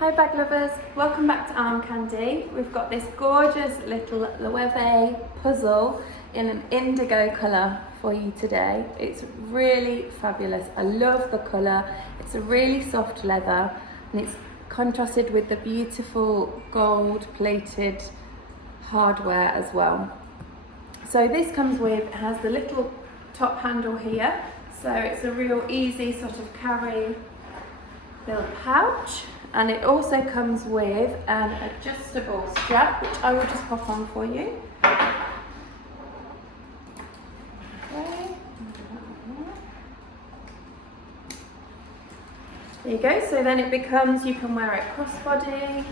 Hi bag lovers, welcome back to Armcandy. We've got this gorgeous little Loewe puzzle in an indigo colour for you today. It's really fabulous. I love the colour. It's a really soft leather and it's contrasted with the beautiful gold plated hardware as well. So this comes with, it has the little top handle here, so it's a real easy sort of carry little pouch. And it also comes with an adjustable strap, which I will just pop on for you. Okay. There you go, so then it becomes, you can wear it crossbody,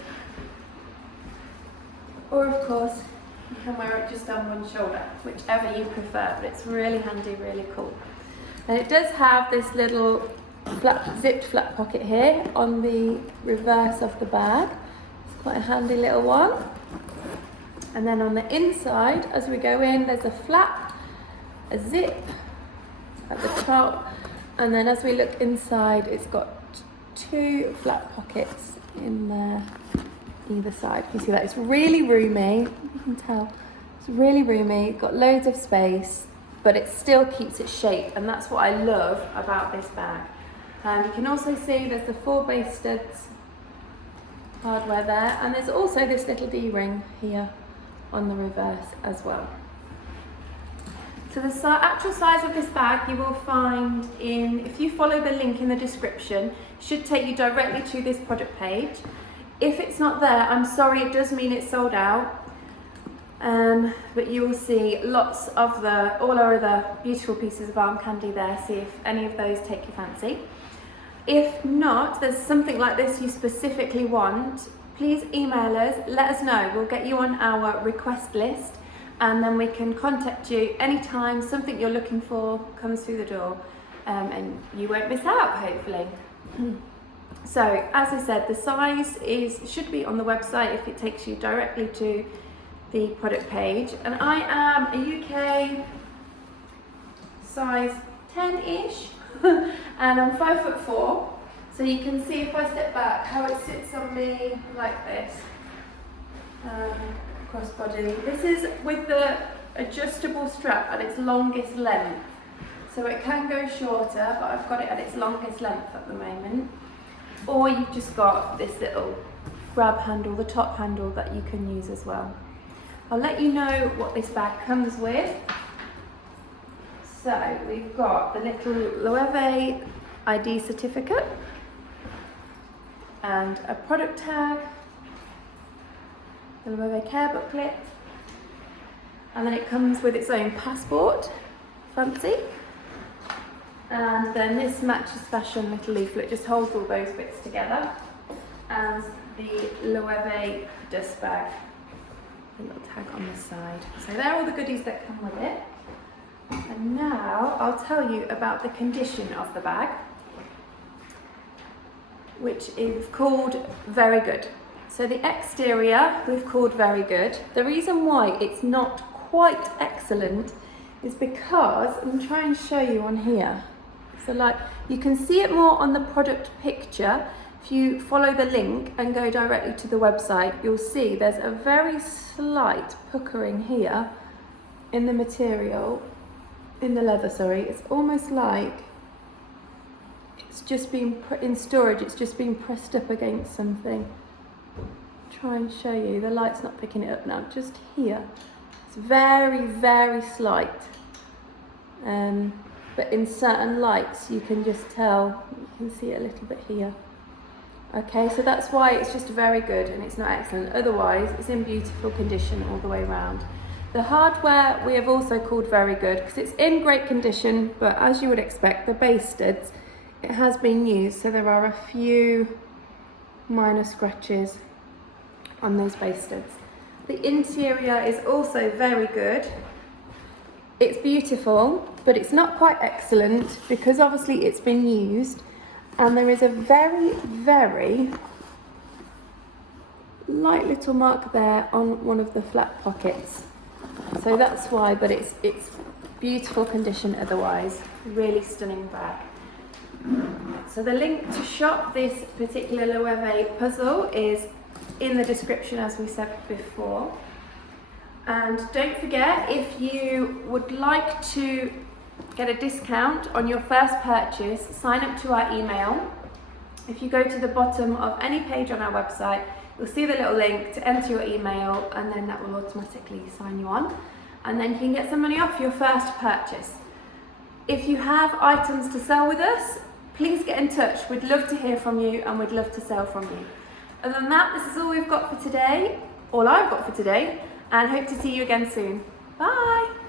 or of course, you can wear it just on one shoulder, whichever you prefer, but it's really handy, really cool. And it does have this little zipped flat pocket here on the reverse of the bag. It's quite a handy little one. And then on the inside, as we go in, there's a flap, a zip at the top, and then as we look inside, it's got two flat pockets in there either side. You can see that it's really roomy. You can tell it's really roomy. Got loads of space, but it still keeps its shape, and that's what I love about this bag. You can also see there's the 4 base studs hardware there, and there's also this little D-ring here on the reverse as well. So the actual size of this bag you will find if you follow the link in the description, it should take you directly to this product page. If it's not there, I'm sorry, it does mean it's sold out. But you will see lots of all our other beautiful pieces of Armcandy there, see if any of those take your fancy. If not, there's something like this you specifically want, please email us, let us know. We'll get you on our request list and then we can contact you anytime something you're looking for comes through the door, and you won't miss out, hopefully. So, as I said, the size should be on the website if it takes you directly to the product page. And I am a UK size 10-ish. And I'm 5'4", so you can see if I step back how it sits on me like this, crossbody. This is with the adjustable strap at its longest length, so it can go shorter, but I've got it at its longest length at the moment. Or you've just got this little grab handle, the top handle, that you can use as well. I'll let you know what this bag comes with. So we've got the little Loewe ID certificate and a product tag, the Loewe care booklet, and then it comes with its own passport, fancy, and then this matches fashion little leaflet, just holds all those bits together, and the Loewe dust bag, a little tag on the side. So they're all the goodies that come with it. And now I'll tell you about the condition of the bag, which is called very good. So the exterior we've called very good. The reason why it's not quite excellent is because, I'm trying to show you on here. So like, you can see it more on the product picture. If you follow the link and go directly to the website, you'll see there's a very slight puckering here in the material. In the leather, sorry, it's almost like it's just been in storage, it's just been pressed up against something. Try and show you, the light's not picking it up now, just here. It's very, very slight. But in certain lights you can just tell, you can see it a little bit here. Okay, so that's why it's just very good and it's not excellent. Otherwise, it's in beautiful condition all the way around. The hardware we have also called very good because it's in great condition, but as you would expect, the base studs, it has been used, so there are a few minor scratches on those base studs. The interior is also very good. It's beautiful, but it's not quite excellent because obviously it's been used, and there is a very, very light little mark there on one of the flat pockets. So that's why, but it's beautiful condition otherwise. Really stunning bag. So the link to shop this particular Loewe puzzle is in the description, as we said before. And don't forget, if you would like to get a discount on your first purchase, sign up to our email. If you go to the bottom of any page on our website, you'll see the little link to enter your email, and then that will automatically sign you on. And then you can get some money off your first purchase. If you have items to sell with us, please get in touch. We'd love to hear from you and we'd love to sell from you. Other than that, this is all we've got for today, all I've got for today, and hope to see you again soon. Bye!